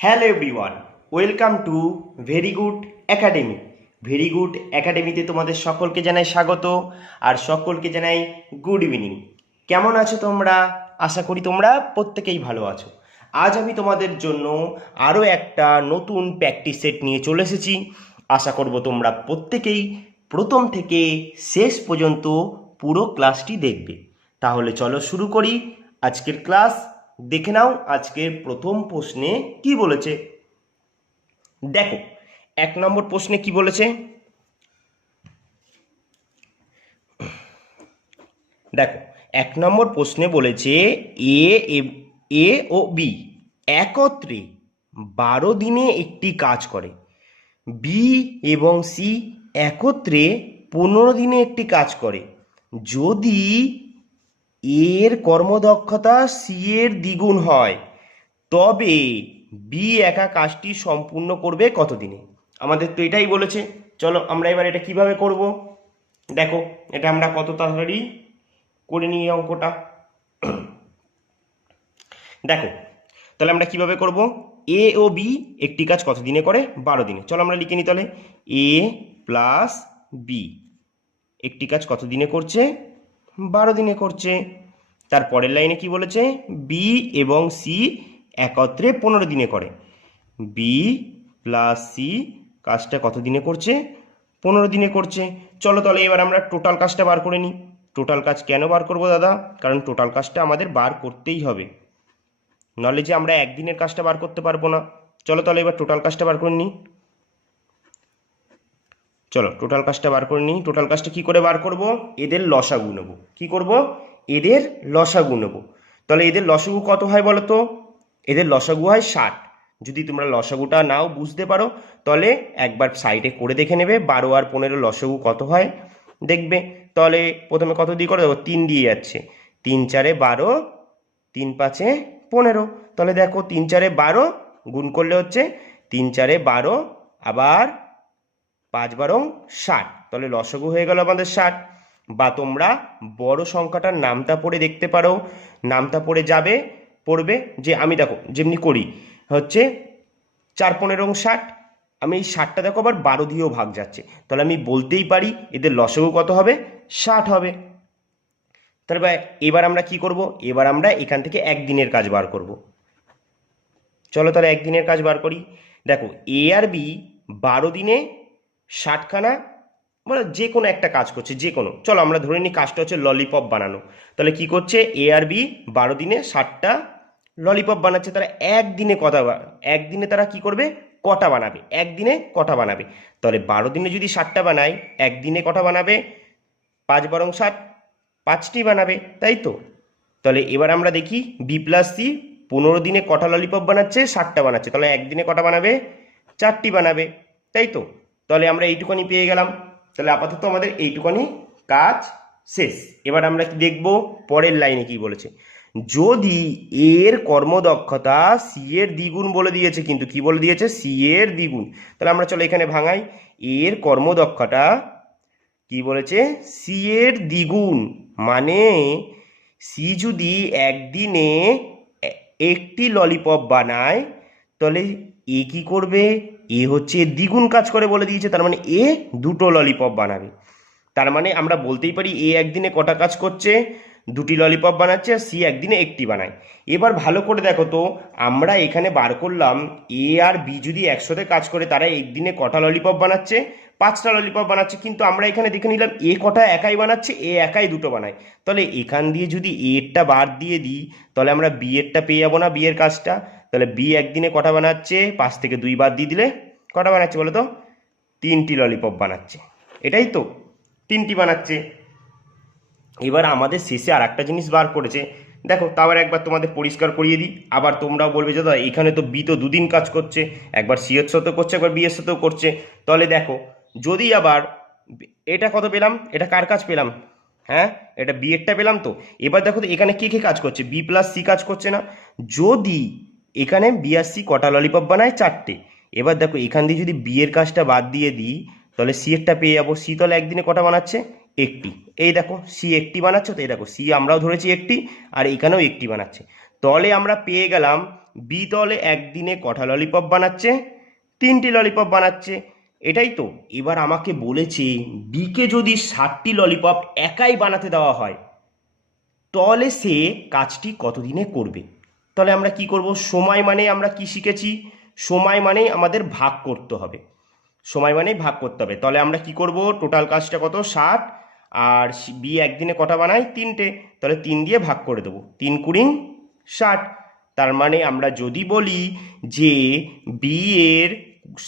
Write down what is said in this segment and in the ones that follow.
Hello everyone, welcome to very good academy. Very good একাডেমিতে তোমাদের সকলকে জানাই স্বাগত আর সকলকে জানাই গুড ইভিনিং। কেমন আছো তোমরা? আশা করি তোমরা প্রত্যেকেই ভালো আছো। আজ আমি তোমাদের জন্য আরও একটা নতুন প্র্যাকটিস সেট নিয়ে চলে এসেছি। আশা করব তোমরা প্রত্যেকেই প্রথম থেকে শেষ পর্যন্ত পুরো ক্লাসটি দেখবে। তাহলে চলো শুরু করি আজকের ক্লাস। দেখে নাও আজকের প্রথম প্রশ্নে কি বলেছে। দেখো, 1 নম্বর প্রশ্নে কি বলেছে। দেখো, 1 নম্বর প্রশ্নে বলেছে এ ও বি একত্রে 12 দিনে একটি কাজ করে। বি এবং সি একত্রে 15 দিনে একটি কাজ করে। যদি এর কর্মদক্ষতা সি এর দ্বিগুণ হয় তবে বি একা কাজটি সম্পূর্ণ করবে কত দিনে? আমাদের তো এটাই বলেছে। চলো আমরা এবার এটা কিভাবে করব। দেখো, এটা আমরা কত তাড়াতাড়ি করে নিই অঙ্কটা। দেখো, তাহলে আমরা কিভাবে করব। এ ও বি একটি কাজ কত দিনে করে? 12 দিনে। চলো আমরা লিখে নিই তাহলে। এ প্লাস বি একটি কাজ কত দিনে করছে? 12 দিনে করছে। তারপরের লাইনে কি বলেছে? বি এবং সি একত্রে 15 দিনে করে। বি প্লাস সি কাজটা কত দিনে করছে? 15 দিনে করছে। চলো তাহলে এবার আমরা টোটাল কাজটা বার করে নিই। টোটাল কাজ কেন বার করবো দাদা? কারণ টোটাল কাজটা আমাদের বার করতেই হবে, নাহলে যে আমরা একদিনের কাজটা বার করতে পারবো না। চলো তাহলে এবার টোটাল কাজটা বার করে নিই। চলো টোটাল কাজটা বার করে নিই। টোটাল কাজটা কি করে বার করব? এদের লসাগু নেব। কি করব? এদের লসাগু নেব। তাহলে এদের লসাগু কত হয় বলো তো? এদের লসাগু হয় 60। যদি তোমরা লসাগুটা নাও বুঝতে পারো তাহলে একবার সাইডে করে দেখে নেবে 12 আর 15 লসাগু কত হয় দেখবে। তাহলে প্রথমে কত দিয়ে করে দেবো? 3 দিয়ে যাচ্ছে। 3 4 12, 3 5 15। তাহলে দেখো 3 4 12 গুণ করলে হচ্ছে 3 4 12 আবার 5 12 60। তাহলে লসাগু হয়ে গেল আমাদের 60। বা তোমরা বড় সংখ্যাটার নামটা পড়ে দেখতে পারো। নামটা পড়ে যাবে, পড়বে যে আমি দেখো যেমনি করি হচ্ছে 4 15 60। আমি এই 60টা দেখো আবার 12 দিয়েও ভাগ যাচ্ছে, তাহলে আমি বলতেই পারি এদের লসাগু কত হবে? 60 হবে। তাহলে এবার আমরা কি করব? এবার আমরা এখান থেকে একদিনের কাজ বার করব। চলো তাহলে একদিনের কাজ বার করি। দেখো, এ আর বি 12 দিনে 60খানা মানে যে কোনো একটা কাজ করছে, যে কোনো। চলো আমরা ধরে নিই কাজটা হচ্ছে ললিপপ বানানো। তাহলে কি করছে? এ আর বি 12 দিনে 60টা ললিপপ বানাচ্ছে। তারা একদিনে একদিনে তারা কি করবে? কটা বানাবে? একদিনে কটা বানাবে? তাহলে 12 দিনে যদি 60টা বানায়, একদিনে কটা বানাবে? 5 12 60, 5টি বানাবে, তাই তো? তাহলে এবার আমরা দেখি বি প্লাস সি 15 দিনে কটা ললিপপ বানাচ্ছে? 60টা বানাচ্ছে। তাহলে একদিনে কটা বানাবে? 4টি বানাবে, তাই তো? তাহলে আমরা এইটুকুনি পেয়ে গেলাম। তাহলে আপাতত আমাদের এইটুকুনি কাজ শেষ। এবার আমরা কি দেখব? পরের লাইনে কি বলেছে। যদি এর কর্মদক্ষতা সি এর দ্বিগুণ বলে দিয়েছে, কিন্তু কি বলে দিয়েছে? সি এর দ্বিগুণ। তাহলে আমরা চলো এখানে ভাঙাই। এর কর্মদক্ষতা কি বলেছে? সি এর দ্বিগুণ। মানে সি যদি একদিনে একটি ললিপপ বানায় তাহলে এ কি করবে? এ হচ্ছে দ্বিগুণ কাজ করে বলে দিয়েছে, তার মানে এ 2টো ললিপপ বানাবে। তার মানে আমরা বলতেই পারি এ একদিনে কটা কাজ করছে? 2টি ললিপপ বানাচ্ছে, আর সি একদিনে একটি বানায়। এবার ভালো করে দেখো তো, আমরা এখানে বার করলাম এ আর বি যদি একসাথে কাজ করে তারা একদিনে কটা ললিপপ বানাচ্ছে? 5টা ললিপপ বানাচ্ছে। কিন্তু আমরা এখানে দেখে নিলাম এ কটা একাই বানাচ্ছে, এ একাই 2টো বানায়। তাহলে এখান দিয়ে যদি এরটা বাদ দিয়ে দিই তাহলে আমরা বি এরটা পেয়ে যাবো না, বি এর কাজটা। তাহলে বি একদিনে কটা বানাচ্ছে? 5 থেকে 2 বাদ দিয়ে দিলে কটা বানাচ্ছে বলো তো? 3টি ললিপপ বানাচ্ছে, এটাই তো? 3টি বানাচ্ছে। এবার আমাদের শেষে আর একটা জিনিস বার করেছে। দেখো, তাও একবার তোমাদের পরিষ্কার করিয়ে দিই। আবার তোমরাও বলবে যে দাদা এখানে তো বি তো 2 দিন কাজ করছে, একবার সি এর সাথেও করছে একবার বি এর সাথেও করছে। তাহলে দেখো, যদি আবার এটা কত পেলাম? এটা কার কাজ পেলাম? হ্যাঁ, এটা বি এরটা পেলাম তো। এবার দেখো তো এখানে কে কে কাজ করছে? বি প্লাস সি কাজ করছে না? যদি এখানে বি আর সি কটা ললিপপ বানায়? 4টে। এবার দেখো এখান দিয়ে যদি বি এর কাজটা বাদ দিয়ে দিই তাহলে সি এরটা পেয়ে যাবো। সি তাহলে একদিনে কটা বানাচ্ছে? একটি। এই দেখো সি একটি বানাচ্ছে, তো এই দেখো সি আমরাও ধরেছি একটি, আর এখানেও একটি বানাচ্ছে। তাহলে আমরা পেয়ে গেলাম বি তাহলে একদিনে কটা ললিপপ বানাচ্ছে? 3টি ললিপপ বানাচ্ছে, এটাই তো। এবার আমাকে বলেছে বিকে যদি 60টি ললিপপ একাই বানাতে দেওয়া হয় তাহলে সে কাজটি কতদিনে করবে। তাহলে আমরা কি করব, সময় মানে আমরা কি শিখেছি, সময় মানেই আমাদের ভাগ করতে হবে, সময় মানেই ভাগ করতে হবে। তাহলে আমরা কি করব, টোটাল কাজটা কত 60, আর বি একদিনে কটা বানায় 3টে, তাহলে 3 দিয়ে ভাগ করে দেবো, 3 কুড়ি 60। তার মানে আমরা যদি বলি যে বি এর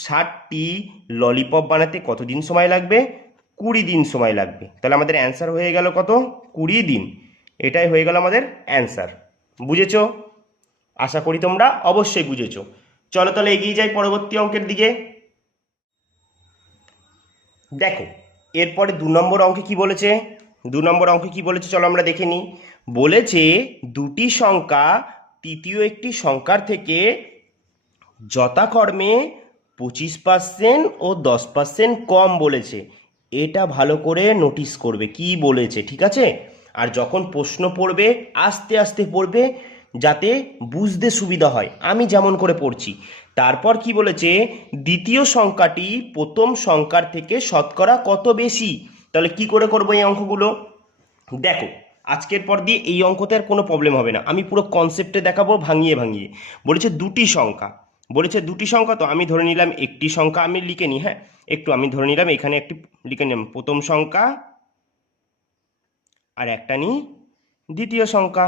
60টি ললিপপ বানাতে কতদিন সময় লাগবে, 20 দিন সময় লাগবে। তাহলে আমাদের অ্যান্সার হয়ে গেল কত, 20 দিন। এটাই হয়ে গেল আমাদের অ্যান্সার। বুঝেছো? আশা করি তোমরা অবশ্যই বুঝেছো। চলো তাহলে এগিয়ে যাই পরবর্তী অঙ্কের দিকে। দেখো এরপরে 2 নম্বর অঙ্কে কি বলেছে, 2 নম্বর অঙ্কে কি বলেছে চলো আমরা দেখে নিই। বলেছে দুটি সংখ্যা তৃতীয় একটি সংখ্যার থেকে যথাক্রমে 25% ও 10% কম বলেছে। এটা ভালো করে নোটিস করবে কি বলেছে, ঠিক আছে? আর যখন প্রশ্ন পড়বে আস্তে আস্তে পড়বে যাতে বুঝতে সুবিধা হয়, আমি যেমন করে পড়ছি। তারপর কি বলেছে, দ্বিতীয় সংখ্যাটি প্রথম সংখ্যার থেকে শতকরা কত বেশি। তাহলে কি করে করবো এই অঙ্কগুলো, দেখো আজকের পর দিয়ে এই অঙ্কতে আর কোনো প্রবলেম হবে না, আমি পুরো কনসেপ্টে দেখাবো ভাঙিয়ে ভাঙিয়ে। বলেছে দুটি সংখ্যা, বলেছে দুটি সংখ্যা, তো আমি ধরে নিলাম একটি সংখ্যা আমি লিখে নিই, হ্যাঁ একটু আমি ধরে নিলাম এখানে একটি লিখে নিলাম প্রথম সংখ্যা, আর একটা নিই দ্বিতীয় সংখ্যা।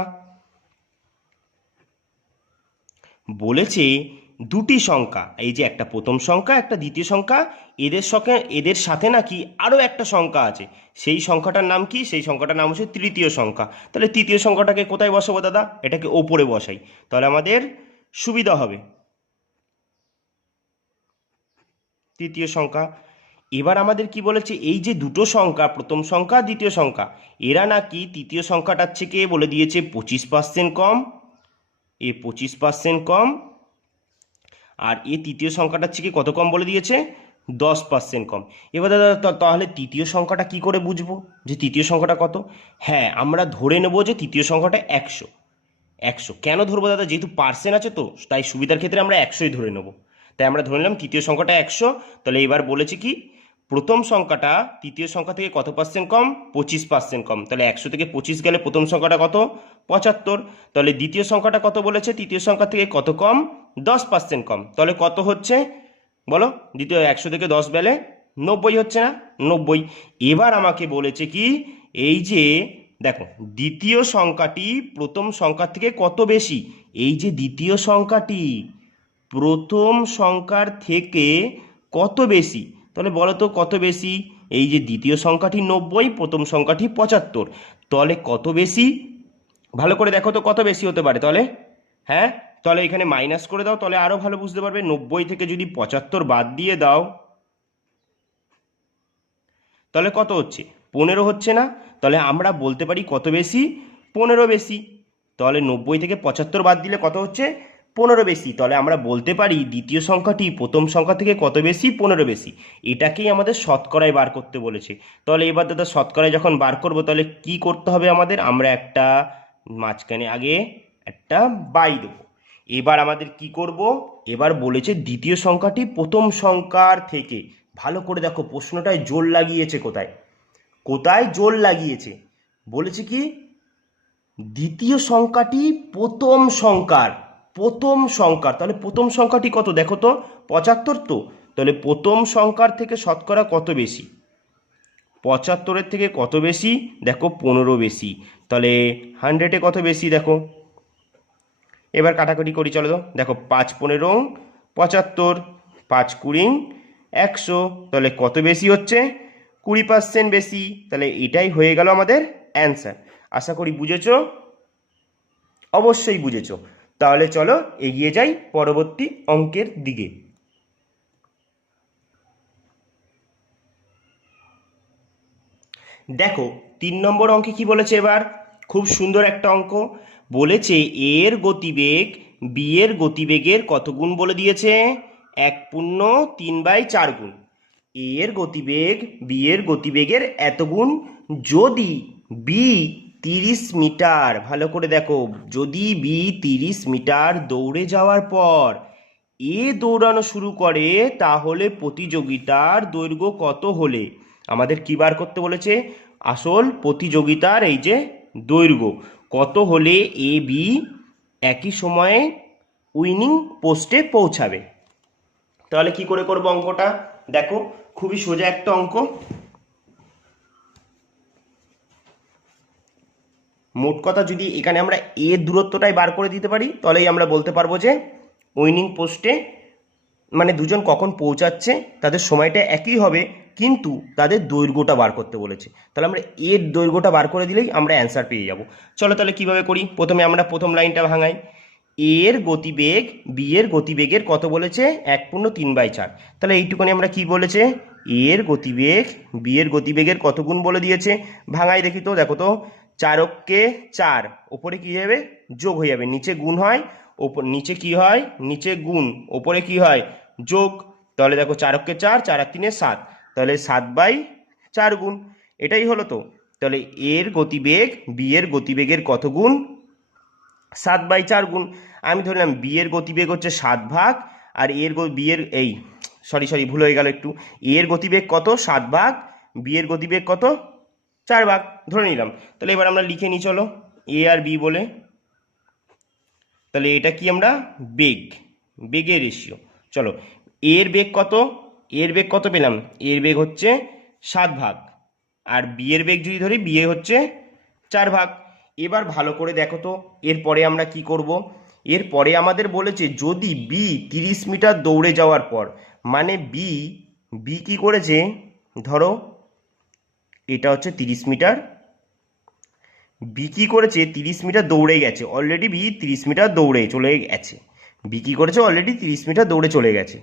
বলেছে দুটি সংখ্যা, এই যে একটা প্রথম সংখ্যা একটা দ্বিতীয় সংখ্যা, এদের সাথে নাকি আরও একটা সংখ্যা আছে, সেই সংখ্যাটার নাম কি, সেই সংখ্যাটার নাম হচ্ছে তৃতীয় সংখ্যা। তাহলে তৃতীয় সংখ্যাটাকে কোথায় বসাবো দাদা, এটাকে ওপরে বসাই, তাহলে আমাদের সুবিধা হবে। তৃতীয় সংখ্যা। এবার আমাদের কি বলেছে, এই যে দুটো সংখ্যা প্রথম সংখ্যা দ্বিতীয় সংখ্যা, এরা নাকি তৃতীয় সংখ্যাটার থেকে বলে দিয়েছে 25% কম, এ 25% কম, আর এ তৃতীয় সংখ্যাটার থেকে কত কম বলে দিয়েছে, 10% কম। এবার দাদা তাহলে তৃতীয় সংখ্যাটা কি করে বুঝবো যে তৃতীয় সংখ্যাটা কত? হ্যাঁ আমরা ধরে নেব যে তৃতীয় সংখ্যাটা 100। 100 কেন ধরবো দাদা, যেহেতু পার্সেন্ট আছে তো তাই সুবিধার ক্ষেত্রে আমরা 100ই ধরে নেব। তাই আমরা ধরে নিলাম তৃতীয় সংখ্যাটা 100। তাহলে এবার বলেছি কি, প্রথম সংখ্যাটা তৃতীয় সংখ্যা থেকে কত পার্সেন্ট কম, 25% কম। তাহলে 100 থেকে 25 গেলে প্রথম সংখ্যাটা কত, 75। তাহলে দ্বিতীয় সংখ্যাটা কত বলেছে, তৃতীয় সংখ্যা থেকে কত কম, 10% কম। তাহলে কত হচ্ছে বলো, দ্বিতীয় 100 থেকে 10 গেলে 90 হচ্ছে না, 90। এবার আমাকে বলেছে কি, এই যে দেখো দ্বিতীয় সংখ্যাটি প্রথম সংখ্যার থেকে কত বেশি, এই যে দ্বিতীয় সংখ্যাটি প্রথম সংখ্যার থেকে কত বেশি, তাহলে বলো তো কত বেশি, এই যে দ্বিতীয় সংখ্যাটি 90 প্রথম সংখ্যাটি 75, তাহলে কত বেশি, ভালো করে দেখো তো কত বেশি হতে পারে তাহলে। হ্যাঁ তাহলে এখানে মাইনাস করে দাও, তাহলে আরো ভালো বুঝতে পারবে। 90 থেকে যদি 75 বাদ দিয়ে দাও তাহলে কত হচ্ছে, 15 হচ্ছে না। তাহলে আমরা বলতে পারি কত বেশি, 15 বেশি। তাহলে 90 থেকে 75 বাদ দিলে কত হচ্ছে, 15 বেশি। তাহলে আমরা বলতে পারি দ্বিতীয় সংখ্যাটি প্রথম সংখ্যা থেকে কত বেশি, 15 বেশি। এটাকেই আমাদের শতকরায় বার করতে বলেছে। তাহলে এবার দাদা শতকরায় যখন বার করব তাহলে কি করতে হবে আমাদের, আমরা একটা মাঝখানে আগে একটা বাই দেবো। এবার আমাদের কি করব, এবার বলেছে দ্বিতীয় সংখ্যাটি প্রথম সংখ্যার থেকে, ভালো করে দেখো প্রশ্নটায় জোর লাগিয়েছে কোথায়, কোথায় জোর লাগিয়েছে, বলেছে কি দ্বিতীয় সংখ্যাটি প্রথম সংখ্যার, প্রথম সংখ্যার, তাহলে প্রথম সংখ্যাটি কত দেখো তো 75, তো তাহলে প্রথম সংখ্যার থেকে শতকরা কত বেশি, 75-এর থেকে কত বেশি, দেখো 15 বেশি। তাহলে 100-এ কত বেশি দেখো, এবার কাটাকুটি করি চলো তো, দেখো 5 15 75, 5 20 100, তাহলে কত বেশি হচ্ছে, 20% বেশি। তাহলে এটাই হয়ে গেল আমাদের অ্যান্সার। আশা করি বুঝেছো, অবশ্যই বুঝেছো। তাহলে চলো এগিয়ে যাই পরবর্তী অঙ্কের দিকে। দেখো 3 নম্বর অঙ্কে কি বলেছে, এবার খুব সুন্দর একটা অঙ্ক। বলেছে এর গতিবেগ বি এর গতিবেগের কত গুণ বলে দিয়েছে, 1/3/4 গুণ। এর গতিবেগ বি এর গতিবেগের এত গুণ যদি বি 30 মিটার, ভালো করে দেখো, যদি বি 30 মিটার দৌড়ে যাওয়ার পর এ দৌড়ানো শুরু করে তাহলে প্রতিযোগিতার দৈর্ঘ্য কত হলে, আমাদের কি বার করতে বলেছে, আসল প্রতিযোগিতার এই যে দৈর্ঘ্য কত হলে এ বি একই সময়ে উইনিং পোস্টে পৌঁছাবে। তাহলে কি করে করবো অঙ্কটা, দেখো খুবই সোজা একটা অঙ্ক। মোট কথা যদি এখানে আমরা এর দূরত্বটাই বার করে দিতে পারি তাহলেই আমরা বলতে পারবো যে উইনিং পোস্টে মানে দুজন কখন পৌঁছাচ্ছে তাদের সময়টা একই হবে, কিন্তু তাদের দৈর্ঘ্যটা বার করতে বলেছে। তাহলে আমরা এর দৈর্ঘ্যটা বার করে দিলেই আমরা অ্যান্সার পেয়ে যাব। চলো তাহলে কিভাবে করি, প্রথমে আমরা প্রথম লাইনটা ভাঙাই। এর গতিবেগ বি এর গতিবেগের কত বলেছে, 1/3/4। তাহলে এইটুকুনি আমরা কি বলেছে, এর গতিবেগ বি এর গতিবেগের কত গুণ বলে দিয়েছে। ভাঙাই দেখি তো, দেখো তো, 4কে 4, ওপরে কি যাবে, যোগ হয়ে যাবে, নিচে গুণ হয়, ওপর নিচে কি হয়, নিচে গুণ, ওপরে কি হয়, যোগ। তাহলে দেখো 4কে 4, 4 আর 3 7, তাহলে 7/4 গুণ, এটাই হলো তো। তাহলে এর গতিবেগ বি এর গতিবেগের কত গুণ, 7/4 গুণ। আমি ধরলাম বি এর গতিবেগ হচ্ছে 7 ভাগ, আর এর বি এর এই সরি ভুল হয়ে গেল একটু, এর গতিবেগ কত 7 ভাগ, বি এর গতিবেগ কত 4 ভাগ ধরে নিলাম। তাহলে এবার আমরা লিখে নিই, চলো, এ আর বি বলে। তাহলে এটা কি, আমরা বেগের রেশিও। চলো, এর বেগ কত, এর বেগ কত পেলাম, এর বেগ হচ্ছে 7 ভাগ, আর বি এর বেগ যদি ধরি, বি এ হচ্ছে 4 ভাগ। এবার ভালো করে দেখো তো, এরপরে আমরা কি করব, এরপরে আমাদের বলেছে যদি বি 30 মিটার দৌড়ে যাওয়ার পর, মানে বি বি কি করেছে, ধরো এটা হচ্ছে 30 মিটার, বি কি করেছে 30 মিটার দৌড়ে গেছে, অলরেডি বি 30 মিটার দৌড়ে চলে গেছে, বি কি করেছে অলরেডি 30 মিটার দৌড়ে চলে গেছে।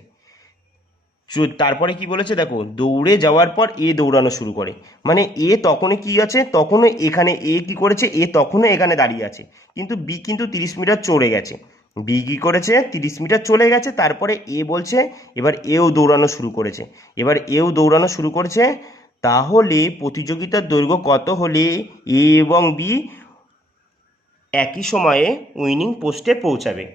তারপরে কি বলেছে দেখো, দৌড়ে যাওয়ার পর এ দৌড়ানো শুরু করে, মানে এ তখনই কি আছে, তখনও এখানে এ কি করেছে, এ তখনও এখানে দাঁড়িয়ে আছে, কিন্তু বি কিন্তু 30 মিটার চলে গেছে, বি কি করেছে 30 মিটার চলে গেছে, তারপরে এ বলছে এবার এও দৌড়ানো শুরু করেছে, এবার এও দৌড়ানো শুরু করেছে, তাহলে প্রতিযোগিতার দৈর্ঘ্য কত হলে এ এবং বি একই সময়ে উইনিং পোস্টে পৌঁছাবে।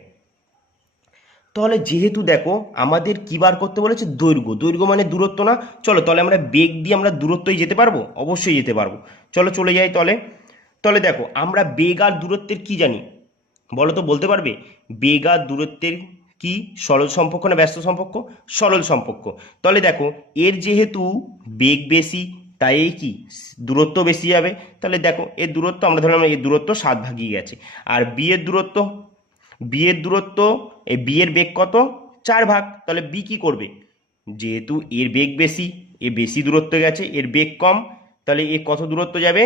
তাহলে যেহেতু দেখো আমাদের কি বার করতে বলেছে, দৈর্ঘ্য মানে দূরত্ব না। চলো তাহলে আমরা বেগ দিয়ে আমরা দূরত্বই যেতে পারবো, অবশ্যই যেতে পারবো। চলো চলে যাই তাহলে। তাহলে দেখো আমরা বেগ আর দূরত্বের কি জানি, বলো তো, বলতে পারবে, বেগ আর দূরত্বের কি সরল সম্পর্ক না ব্যস্ত সম্পর্ক, সরল সম্পর্ক। তাহলে দেখো এর যেহেতু বেগ বেশি, তাই এই কি দূরত্ব বেশি যাবে। তাহলে দেখো এর দূরত্ব আমরা ধরলাম, এর দূরত্ব 7 ভাগিয়ে গেছে, আর বি এর দূরত্ব, এই বি এর বেগ কত 4 ভাগ, তাহলে বি কি করবে, যেহেতু এর বেগ বেশি, এ বেশি দূরত্ব গেছে, এর বেগ কম, তাহলে এ কত দূরত্ব যাবে,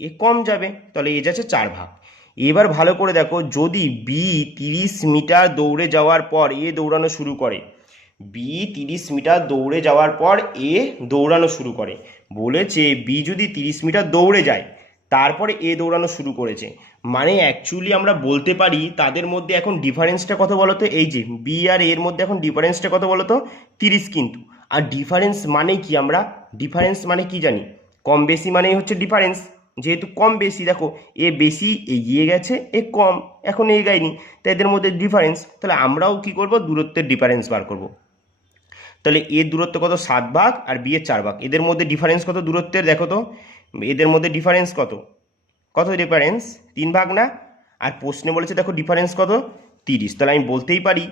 এ কম যাবে, তাহলে এ যাচ্ছে 4 ভাগ। এবার ভালো করে দেখো, যদি বি 30 মিটার দৌড়ে যাওয়ার পর এ দৌড়ানো শুরু করে, বি 30 মিটার দৌড়ে যাওয়ার পর এ দৌড়ানো শুরু করে, বলেছে বি যদি 30 মিটার দৌড়ে যায় তারপরে এ দৌড়ানো শুরু করেছে, মানে অ্যাকচুয়ালি আমরা বলতে পারি তাদের মধ্যে এখন ডিফারেন্সটা কত বলো তো, এই যে বি আর এর মধ্যে এখন ডিফারেন্সটা কত বলো তো, 30 কিন্তু। আর ডিফারেন্স মানে কি, আমরা ডিফারেন্স মানে কি জানি, কম বেশি মানেই হচ্ছে ডিফারেন্স, যেহেতু কম বেশি, দেখো এ বেশি এগিয়ে গেছে, এ কম এখন এগায়নি, তাই এদের মধ্যে ডিফারেন্স, তাহলে আমরাও কি করব, দূরত্বের ডিফারেন্স বার করব। তাহলে এর দূরত্ব কত 7 ভাগ, আর বি এর 4 ভাগ, এদের মধ্যে ডিফারেন্স কত দূরত্বের, দেখো তো এদের মধ্যে ডিফারেন্স কত, কত ডিফারেন্স 3 ভাগ না, আর প্রশ্নে বলেছে দেখো ডিফারেন্স কত 30, তাহলে আমি বলতেই পারি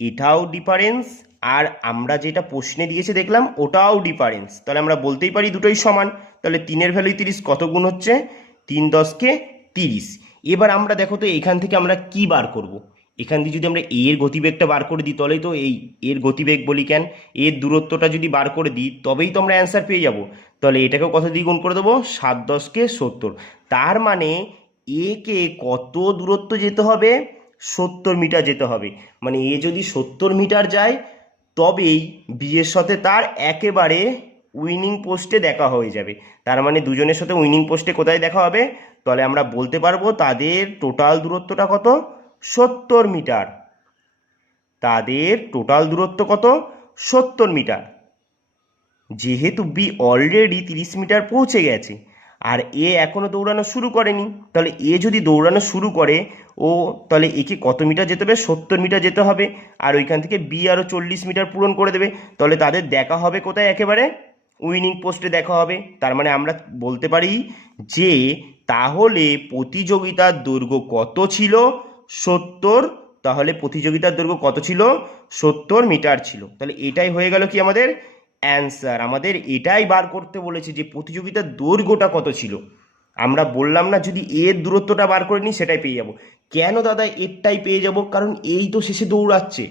এটাও ডিফারেন্স, আর আমরা যেটা প্রশ্নে দিয়েছে দেখলাম ওটাও ডিফারেন্স, তাহলে আমরা বলতেই পারি দুটোই সমান। তাহলে 3-এর ভ্যালু 30, কত গুণ হচ্ছে 3 10 30। এবার আমরা দেখো তো এখান থেকে আমরা কি বার করব, এখান দিয়ে যদি আমরা এর গতিবেগটা বার করে দিই, তাহলেই তো এই এর গতিবেগ বলি কেন, এর দূরত্বটা যদি বার করে দিই তবেই তো আমরা অ্যান্সার পেয়ে যাব। তাহলে এটাকেও কত দিয়ে গুণ করে দেবো, 7 10 70, তার মানে এ কে কত দূরত্ব যেতে হবে, 70 মিটার যেতে হবে, মানে এ যদি 70 মিটার যায় তবেই বি এর সাথে তার একেবারে উইনিং পোস্টে দেখা হয়ে যাবে। তার মানে দুজনের সাথে উইনিং পোস্টে কোথায় দেখা হবে, তাহলে আমরা বলতে পারবো তাদের টোটাল দূরত্বটা কত, 70 মিটার, তাদের টোটাল দূরত্ব কত 70 মিটার, যেহেতু বি অলরেডি 30 মিটার পৌঁছে গেছে আর এ এখনো দৌড়ানো শুরু করেনি, তাহলে এ যদি দৌড়ানো শুরু করে ও তাহলে একে কত মিটার যেতে হবে, 70 মিটার যেতে হবে। আর ওইখান থেকে বি আরও 40 মিটার পূরণ করে দেবে। তাহলে তাদের দেখা হবে কোথায়, একেবারে উইনিং পোস্টে দেখা হবে। তার মানে আমরা বলতে পারি যে তাহলে প্রতিযোগিতার দৈর্ঘ্য কত ছিল, 70। তাহলে প্রতিযোগিতার দৈর্ঘ্য কত ছিল, 70 মিটার ছিল। তাহলে এটাই হয়ে গেল কি আমাদের অ্যান্সার। আমাদের এটাই বার করতে বলেছে যে প্রতিযোগিতার দৈর্ঘ্যটা কত ছিল। আমরা বললাম না যদি এর দূরত্বটা বার করে নিই সেটাই পেয়ে যাব। কেন দাদা এরটাই পেয়ে যাব, কারণ এই তো শেষে দৌড়াচ্ছে,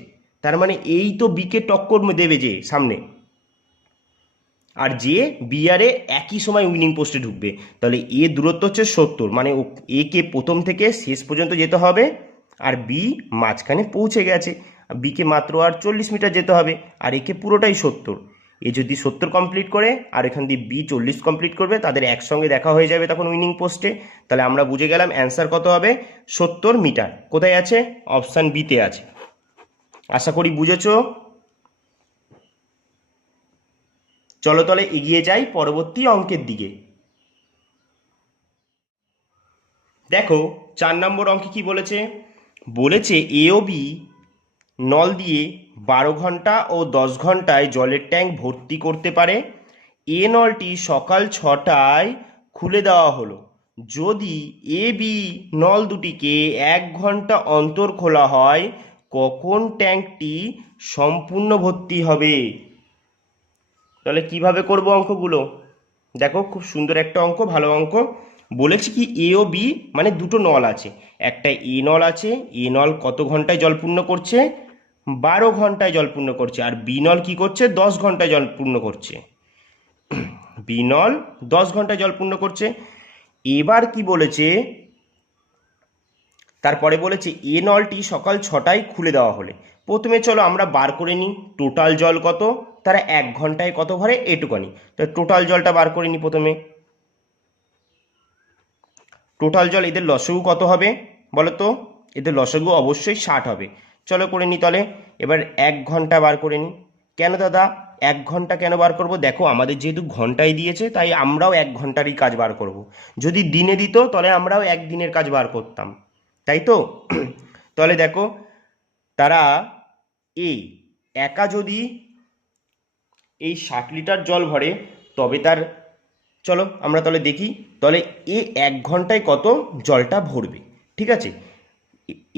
তার মানে এই তো বিকে টক্কর দেবে যে সামনে, আর যে বিআরে একই সময় উইনিং পোস্টে ঢুকবে। তাহলে এ দূরত্ব হচ্ছে 70, মানে এ কে প্রথম থেকে শেষ পর্যন্ত যেতে হবে, আর বি মাঝখানে পৌঁছে গেছে। বিকে মাত্র আর 40 মিটার যেতে হবে, আর একে পুরোটাই 70। এ যদি 70 কমপ্লিট করে আর এখান দিয়ে বি 40 কমপ্লিট করবে, তাদের একসঙ্গে দেখা হয়ে যাবে তখন উইনিং পোস্টে। তাহলে আমরা বুঝে গেলাম অ্যান্সার কত হবে, 70 মিটার। কোথায় আছে, অপশান বিতে আছে। আশা করি বুঝেছো। চলো তাহলে এগিয়ে যাই পরবর্তী অঙ্কের দিকে। দেখো 4 নম্বর অঙ্কে কি বলেছে, বলেছে এ ও বি নল দিয়ে 12 ঘন্টা ও 10 ঘন্টায় জলের ট্যাঙ্ক ভর্তি করতে পারে। এ নলটি সকাল 6টায় খুলে দেওয়া হলো। যদি এ বি নল দুটিকে 1 ঘন্টা অন্তর খোলা হয়, কখন ট্যাঙ্কটি সম্পূর্ণ ভর্তি হবে? তাহলে কিভাবে করব অঙ্কগুলো, দেখো খুব সুন্দর একটা অঙ্ক, ভালো অঙ্ক। বলেছে কি এ ও বি মানে দুটো নল আছে, একটা এ নল আছে, এ নল কত ঘন্টায় জল পূর্ণ করছে, 12 ঘন্টায় জল পূর্ণ করছে। আর বি নল কি করছে, 10 ঘন্টায় জল পূর্ণ করছে। বি নল 10 ঘন্টায় জল পূর্ণ করছে। এবার কি বলেছে, তারপরে বলেছে এ নলটি সকাল 6টায় খুলে দেওয়া হলে। প্রথমে চলো আমরা বার করে নিই টোটাল জল কত, তারা 1 ঘন্টায় কত ভরে এটুকানি। তো টোটাল জলটা বার করে নিই প্রথমে। টোটাল জল এদের লসগু কত হবে বলো তো, এদের লসগু অবশ্যই 60 হবে। চলো করে নিই তাহলে। এবার 1 ঘন্টা বার করে নিই। কেন দাদা 1 ঘন্টা কেন বার করব, দেখো আমাদের যেহেতু ঘন্টায় দিয়েছে তাই আমরাও 1 ঘন্টারই কাজ বার করব। যদি দিনে দিত তাহলে আমরাও 1 দিনের কাজ বার করতাম, তাই তো। তাহলে দেখো তারা এই একা যদি এই 60 লিটার জল ভরে তবে তার, চলো আমরা তাহলে দেখি, তাহলে এ 1 ঘন্টায় কত জলটা ভরবে। ঠিক আছে,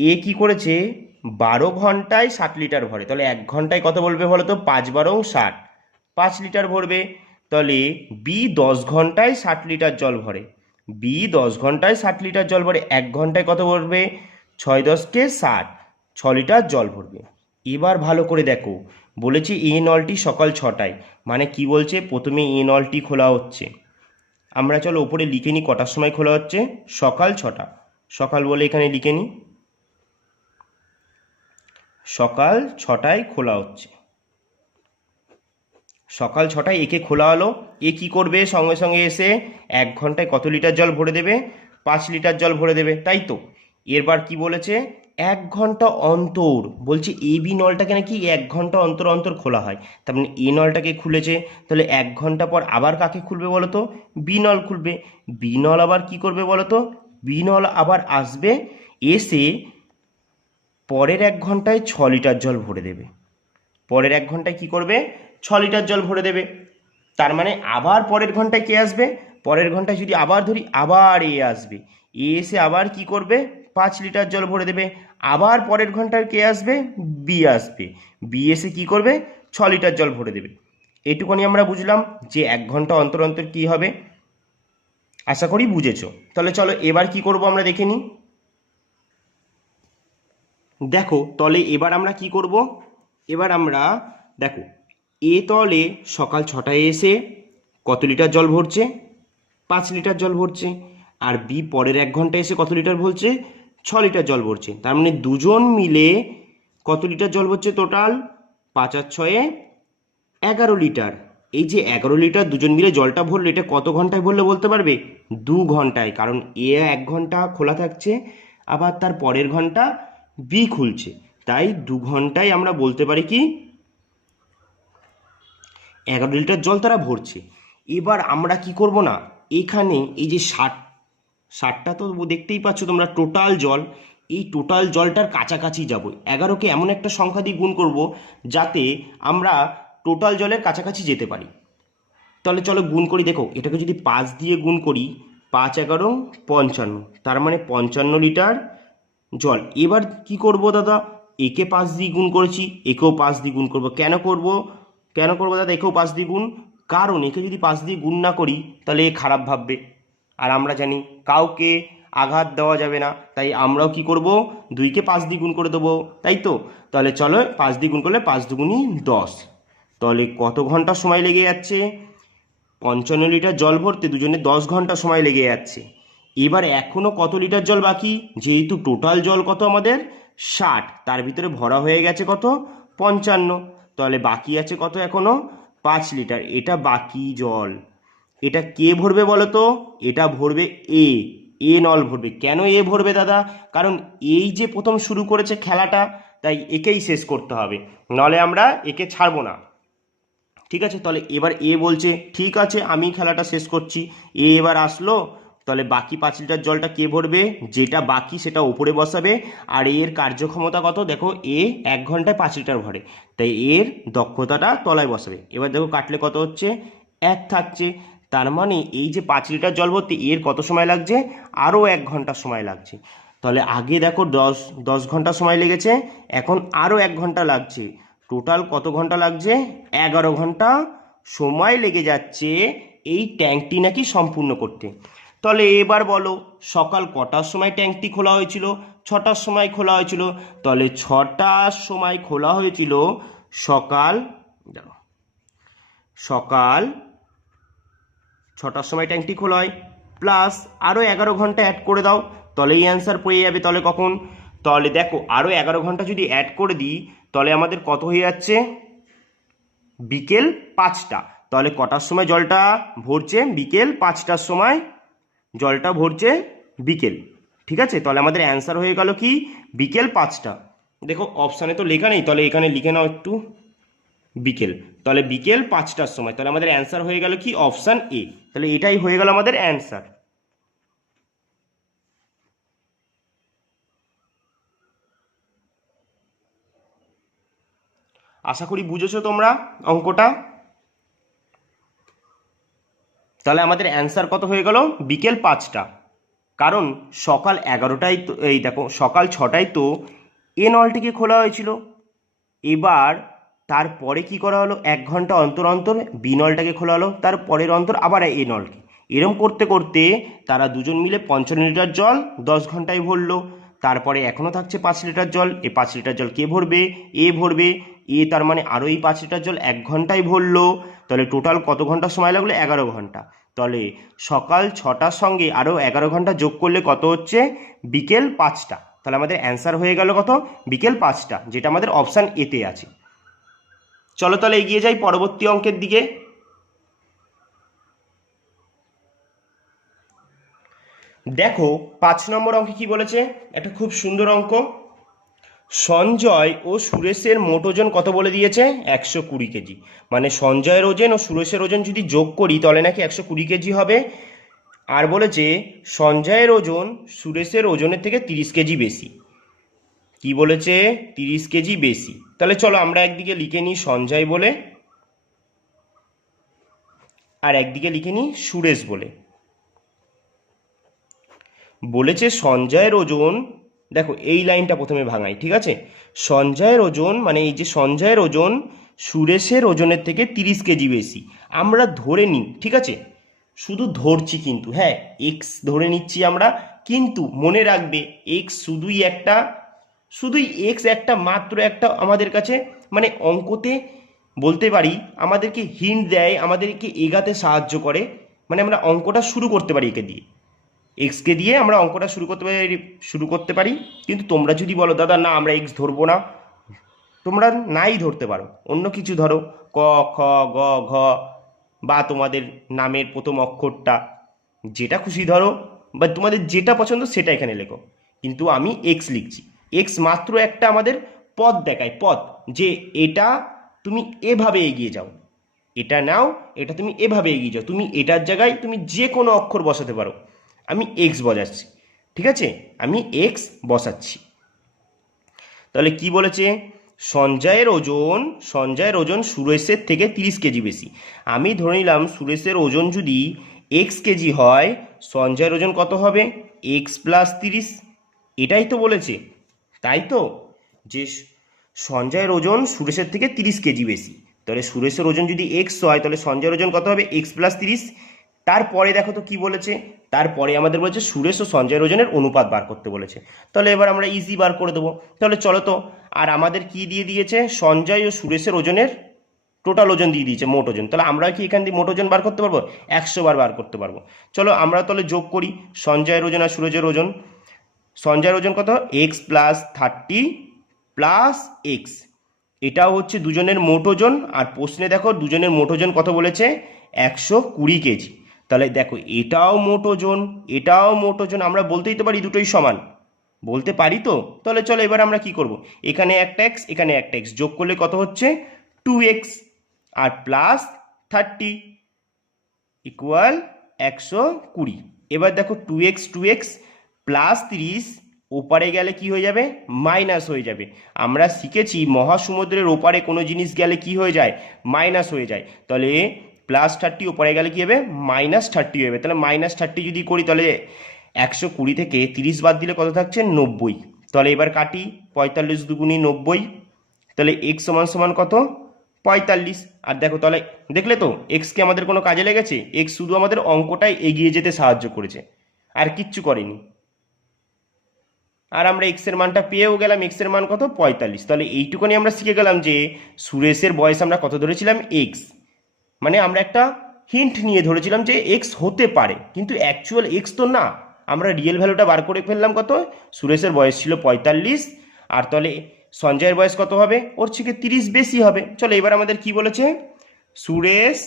এ কি করেছে 12 ঘন্টায় 60 লিটার ভরে, তাহলে 1 ঘন্টায় কত বলবে বলো তো, 5 বারং 60, 5 লিটার ভরবে। তাহলে বি 10 ঘন্টায় 60 লিটার জল ভরে, বি 10 ঘন্টায় 60 লিটার জল ভরে, 1 ঘন্টায় কত ভরবে, 6 10 কে 60, 6 লিটার জল ভরবে। এবার ভালো করে দেখো, বলেছি এ নলটি সকাল 6টায়, মানে কি বলছে, প্রথমে এ নলটি খোলা হচ্ছে। আমরা চলো ওপরে লিখে নিই কটার সময় খোলা হচ্ছে, সকাল 6টা। সকাল বলে এখানে লিখে নিই, সকাল 6টায় খোলা হচ্ছে। সকাল 6টায় একে খোলা হলো। এ কি করবে, সঙ্গে সঙ্গে এসে 1 ঘন্টায় কত লিটার জল ভরে দেবে, 5 লিটার জল ভরে দেবে, তাই তো। এরবার কি বলেছে, 1 ঘন্টা অন্তর, বলছে এ বি নলটাকে নাকি 1 ঘন্টা অন্তর অন্তর খোলা হয়। তার মানে এ নলটাকে খুলেছে, তাহলে 1 ঘন্টা পর আবার কাকে খুলবে বলো তো, বি নল খুলবে। বি নল আবার কি করবে বলো তো, বি নল আবার আসবে, এসে পরের 1 ঘন্টায় 6 লিটার জল ভরে দেবে। পরের 1 ঘন্টায় কি করবে, 6 লিটার জল ভরে দেবে। তার মানে আবার পরের ঘন্টায় কে আসবে, পরের ঘন্টায় যদি আবার ধরি আবার এ আসবে, এ এসে আবার কি করবে, 5 লিটার জল ভরে দেবে। আবার পরের ঘন্টায় কে আসবে, বি আসবে, বি এসে কি করবে, 6 লিটার জল ভরে দেবে। এটুকুনি আমরা বুঝলাম যে 1 ঘন্টা অন্তর অন্তর কি হবে। আশা করি বুঝেছো। তাহলে চলো এবার কি করব আমরা দেখে নিই। দেখো তলে এবার আমরা কি করব, এবার আমরা দেখো এ তলে সকাল 6টায় এসে কত লিটার জল ভরছে, 5 লিটার জল ভরছে। আর বি পরের 1 ঘন্টায় এসে কত লিটার ভরছে, 6 লিটার জল ভরছে। তার মানে দুজন মিলে কত লিটার জল ভরছে টোটাল, 5 আর 6 11 লিটার। এই যে 11 লিটার দুজন মিলে জলটা ভরলো, এটা কত ঘন্টায় ভরলো বলতে পারবে, 2 ঘন্টায়, কারণ এ 1 ঘন্টা খোলা থাকছে, আবার তার পরের ঘন্টা বি খুলছে, তাই 2 ঘন্টায় আমরা বলতে পারি কি 11 লিটার জল তারা ভরছে। এবার আমরা কি করব না, এখানে এই যে 60টা তো দেখতেই পাচ্ছ তোমরা টোটাল জল, এই টোটাল জলটার কাছাকাছি যাব। 11কে এমন একটা সংখ্যা দিয়ে গুণ করব যাতে আমরা টোটাল জলের কাছাকাছি যেতে পারি। তাহলে চলো গুণ করি। দেখো এটাকে যদি 5 দিয়ে গুণ করি, 5 11 55, তার মানে 55 লিটার জল। এবার কি করব দাদা, একে 5 দিয়ে গুণ করেছি, একেও 5 দিয়ে গুণ করব। কেন করব দাদা একেও 5 দিয়ে গুণ? কারণ একে যদি 5 দিয়ে গুণ না করি তাহলে এ খারাপ ভাববে, আর আমরা জানি কাউকে আঘাত দেওয়া যাবে না, তাই আমরাও কি করব, 2কে 5 দিয়ে গুণ করে দেবো, তাই তো। তাহলে চলো 5 দিয়ে গুণ করলে 5 দুগুণই 10। তাহলে কত ঘন্টা সময় লেগে যাচ্ছে? 55 লিটার জল ভরতে দুজনে 10 ঘন্টা সময় লেগে যাচ্ছে। এবার এখনো কত লিটার জল বাকি? যেহেতু টোটাল জল কত আমাদের 60, তার ভিতরে ভরা হয়ে গেছে কত 55, তাহলে বাকি আছে কত এখনো 5 লিটার। এটা বাকি জল। এটা কে ভরবে বলো তো? এটা ভরবে এ নল ভরবে। কেন এ ভরবে দাদা? কারণ এই যে প্রথম শুরু করেছে খেলাটা, তাই একেই শেষ করতে হবে, নলে আমরা একে ছাড়বো না। ঠিক আছে, তাহলে এবার এ বলছে ঠিক আছে আমি খেলাটা শেষ করছি। এবার আসলো, তাহলে বাকি 5 লিটার জলটা কে ভরবে? যেটা বাকি সেটা ওপরে বসাবে। আর এর কার্যক্ষমতা কত? দেখো এ 1 ঘন্টায় 5 লিটার ভরে, তাই এর দক্ষতাটা তলায় বসাবে। এবার দেখো কাটলে কত হচ্ছে? 1 থাকছে। তার মানে এই যে 5 লিটার জল ভরতে এর কত সময় লাগছে? আরও 1 ঘন্টা সময় লাগছে। তাহলে আগে দেখো 10 ঘন্টা সময় লেগেছে, এখন আরও 1 ঘন্টা লাগছে। টোটাল কত ঘন্টা লাগছে? 11 ঘন্টা সময় লেগে যাচ্ছে এই ট্যাঙ্কটি নাকি সম্পূর্ণ করতে। তাহলে এবার বলো সকাল কটার সময় ট্যাঙ্কটি খোলা হয়েছিল? 6টার সময় খোলা হয়েছিল। তাহলে 6টার সময় খোলা হয়েছিল, সকাল সকাল 6টার সময় ট্যাঙ্কটি খোলা হয়, প্লাস আরও 11 ঘন্টা অ্যাড করে দাও, তাহলেই অ্যান্সার পেয়ে যাবে। তাহলে কখন? তাহলে দেখো আরও 11 ঘন্টা যদি অ্যাড করে দিই তাহলে আমাদের কত হয়ে যাচ্ছে? বিকেল 5টা। তাহলে কটার সময় জলটা ভরছে? বিকেল 5টার সময় জলটা ভরছে, বিকেল। ঠিক আছে, তাহলে আমাদের অ্যান্সার হয়ে গেল কি? বিকেল 5টা। দেখো অপশানে তো লেখা নেই, তাহলে এখানে লিখে নাও একটু বিকেল। তাহলে বিকেল 5টার সময়, তাহলে আমাদের অ্যান্সার হয়ে গেল কি? Option A. তাহলে এটাই হয়ে গেল আমাদের অ্যান্সার। আশা করি বুঝেছো তোমরা অঙ্কটা। তাহলে আমাদের অ্যান্সার কত হয়ে গেল? বিকেল 5টা। কারণ সকাল 11টায় তো, এই দেখো সকাল 6টায় তো এ নলটিকে খোলা হয়েছিল। এবার তারপরে কি করা হলো? 1 ঘন্টা অন্তর অন্তর বি নলটাকে খোলা হলো, তার পরের অন্তর আবার এ নলকে। এরম করতে করতে তারা দুজন মিলে 55 লিটার জল 10 ঘন্টায় ভরলো। তারপরে এখনও থাকছে 5 লিটার জল। এই 5 লিটার জল কে ভরবে? এ ভরবে। তার মানে আরও এই 5 লিটার জল 1 ঘন্টায় ভরলো। তাহলে টোটাল কত ঘন্টা সময় লাগলো? 11 ঘন্টা। তাহলে সকাল 6টার সঙ্গে আরও 11 ঘন্টা যোগ করলে কত হচ্ছে? বিকেল 5টা। তাহলে আমাদের অ্যান্সার হয়ে গেল কত? বিকেল 5টা, যেটা আমাদের অপশান এতে আছে। চলো তাহলে এগিয়ে যাই পরবর্তী অঙ্কের দিকে। দেখো 5 নম্বর অঙ্কে কি বলেছে, একটা খুব সুন্দর অঙ্ক। সঞ্জয় ও সুরেশের মোট ওজন কত বলে দিয়েছে? 120 কেজি। মানে সঞ্জয়ের ওজন ও সুরেশের ওজন যদি যোগ করি তাহলে নাকি 120 কেজি হবে। আর বলেছে সঞ্জয়ের ওজন সুরেশের ওজনের থেকে 30 কেজি বেশি। কি বলেছে? 30 কেজি বেশি। তাহলে চলো আমরা একদিকে লিখে নিই সঞ্জয় বলে, আর একদিকে লিখে নিই সুরেশ বলে। বলেছে সঞ্জয়ের ওজন, দেখো এই লাইনটা প্রথমে ভাঙাই, ঠিক আছে। সঞ্জয়ের ওজন মানে এই যে সঞ্জয়ের ওজন সুরেশের ওজনের থেকে 30 কেজি বেশি। আমরা ধরে নিই, ঠিক আছে, শুধু ধরছি কিন্তু, হ্যাঁ এক্স ধরে নিচ্ছি আমরা, কিন্তু মনে রাখবে এক্স শুধুই এক্স একটা মাত্র একটা আমাদের কাছে মানে অঙ্কতে বলতে পারি আমাদেরকে হিন্ট দেয়, আমাদেরকে এগাতে সাহায্য করে, মানে আমরা অঙ্কটা শুরু করতে পারি একে দিয়ে, এক্সকে দিয়ে আমরা অঙ্কটা শুরু করতে পারি। কিন্তু তোমরা যদি বলো দাদা না আমরা এক্স ধরবো না, তোমরা নাই ধরতে পারো, অন্য কিছু ধরো, ক খ গ ঘ, বা তোমাদের নামের প্রথম অক্ষরটা যেটা খুশি ধরো, বা তোমাদের যেটা পছন্দ সেটা এখানে লেখো। কিন্তু আমি এক্স লিখছি। এক্স মাত্র একটা আমাদের পথ দেখায়, পথ, যে এটা তুমি এভাবে এগিয়ে যাও, এটা নাও, এটা তুমি এভাবে এগিয়ে যাও, তুমি এটার জায়গায় তুমি যে কোনো অক্ষর বসাতে পারো। আমি এক্স বসাচ্ছি, ঠিক আছে, আমি এক্স বসাচ্ছি। তাহলে কি বলেছে, সঞ্জয়ের ওজন সুরেশের থেকে 30 কেজি বেশি। আমি ধরে নিলাম সুরেশের ওজন যদি এক্স কেজি হয়, সঞ্জয়ের ওজন কত হবে, এক্স প্লাস 30। এটাই তো বলেছে, তাই তো, যে সঞ্জয়ের ওজন সুরেশের থেকে 30 কেজি বেশি। তাহলে সুরেশের ওজন যদি এক্স হয়, তাহলে সঞ্জয়ের ওজন কত হবে, এক্স প্লাস 30। তারপরে দেখো তো কি বলেছে, তারপরে আমাদের বলেছে সুরেশ ও সঞ্জয়ের ওজনের অনুপাত বার করতে বলেছে। তাহলে এবার আমরা ইজি বার করে দেবো। তাহলে চলো তো, আর আমাদের কি দিয়ে দিয়েছে, সঞ্জয় ও সুরেশের ওজনের টোটাল ওজন দিয়ে দিয়েছে, মোট ওজন। তাহলে আমরা কি এখান দিয়ে মোট ওজন বার করতে পারবো, 100 বার বার করতে পারবো। চলো আমরা তাহলে যোগ করি সঞ্জয়ের ওজন আর সুরেশের ওজন। সঞ্জয়ের ওজন কত, এক্স প্লাস 30 প্লাস এক্স, এটাও হচ্ছে দুজনের মোট ওজন। আর প্রশ্নে দেখো দুজনের মোট ওজন কত বলেছে, 120 কেজি। তাহলে দেখো এটাও মোট ওজন, এটাও মোট ওজন, আমরা বলতেই তো পারি দুটোই সমান, বলতে পারি তো। তাহলে চলো এবার আমরা কি করব, এখানে একটা এক্স এখানে একটা এক্স যোগ করলে কত হচ্ছে, 2x আর প্লাস 30 ইকুয়াল 120। এবার দেখো 2x প্লাস 30 ওপারে গেলে কি হয়ে যাবে, মাইনাস হয়ে যাবে। আমরা শিখেছি মহাসমুদ্রের ওপারে কোনো জিনিস গেলে কি হয়ে যায়, মাইনাস হয়ে যায়। তাহলে প্লাস 30 ওপারে গেলে কি হবে, মাইনাস 30 হবে। তাহলে মাইনাস 30 যদি করি, তাহলে 120 থেকে 30 বাদ দিলে কত থাকছে, 90। তাহলে এবার কাটি, 45 দুগুণী 90। তাহলে এক্স সমান সমান কত, 45। আর দেখো তাহলে দেখলে তো এক্স কি আমাদের কোনো কাজে লেগেছে, এক্স শুধু আমাদের অঙ্কটাই এগিয়ে যেতে সাহায্য করেছে, আর কিচ্ছু করেনি। আর আমরা এক্স এর মানটা পেয়েও গেলাম, এক্স এর মান কত, 45। তাহলে এইটুকুনি আমরা শিখে গেলাম যে সুরেশের বয়স আমরা কত ধরেছিলাম, এক্স। মানে আমরা একটা হিন্ট নিয়ে ধরেছিলাম যে এক্স হতে পারে, কিন্তু অ্যাকচুয়াল এক্স তো না। আমরা রিয়েল ভ্যালুটা বার করে ফেললাম কত, সুরেশের বয়স ছিল 45, আর তাহলে সঞ্জয়ের বয়স কত হবে, ওর থেকে 30 বেশি হবে। চলো এবার আমাদের কি বলেছে, সুরেশ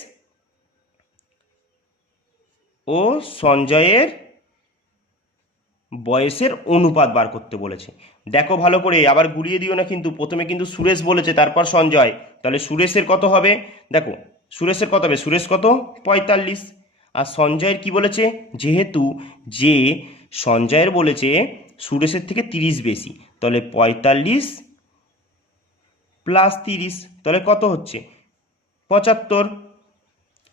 ও সঞ্জয়ের বয়সের অনুপাত বার করতে বলেছে। দেখো ভালো করে, আবার গুলিয়ে দিও না কিন্তু, প্রথমে কিন্তু সুরেশ বলেছে তারপর সঞ্জয়। তাহলে সুরেশের কত হবে, দেখো সুরেশের কত হবে, সুরেশ কত, 45। আর সঞ্জয়ের কি বলেছে, যেহেতু যে সঞ্জয়ের বলেছে সুরেশের থেকে 30 বেশি, তাহলে 45 প্লাস 30, তাহলে কত হচ্ছে, 75।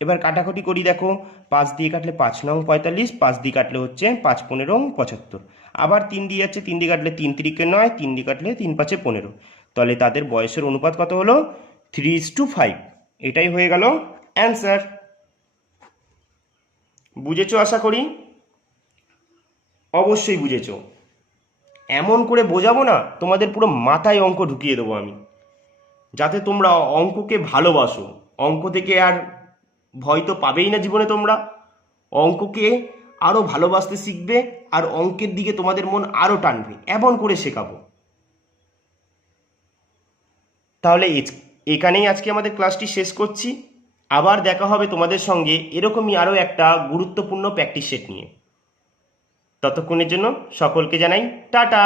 এবার কাটাকুটি করি, দেখো 5 দিয়ে কাটলে 5 নং 45, 5 দিয়ে কাটলে হচ্ছে 5 15 75। আবার 3 দিয়ে যাচ্ছে, 3 দিয়ে কাটলে 3 3 9, 3 দিয়ে কাটলে 3 5 15। তাহলে তাদের বয়সের অনুপাত কত হলো, 3:5। এটাই হয়ে গেল অ্যান্সার। বুঝেছো আশা করি, অবশ্যই বুঝেছো। এমন করে বোঝাবো না, তোমাদের পুরো মাথায় অঙ্ক ঢুকিয়ে দেবো আমি, যাতে তোমরা অঙ্ককে ভালোবাসো। অঙ্ক থেকে আর ভয় তো পাবেই না জীবনে, তোমরা অঙ্ককে আরও ভালোবাসতে শিখবে, আর অঙ্কের দিকে তোমাদের মন আরও টানবে, এমন করে শেখাবো। তাহলে এখানেই আজকে আমাদের ক্লাসটি শেষ করছি। আবার দেখা হবে তোমাদের সঙ্গে এরকমই আরও একটা গুরুত্বপূর্ণ প্র্যাকটিস সেট নিয়ে। ততক্ষণের জন্য সকলকে জানাই টাটা।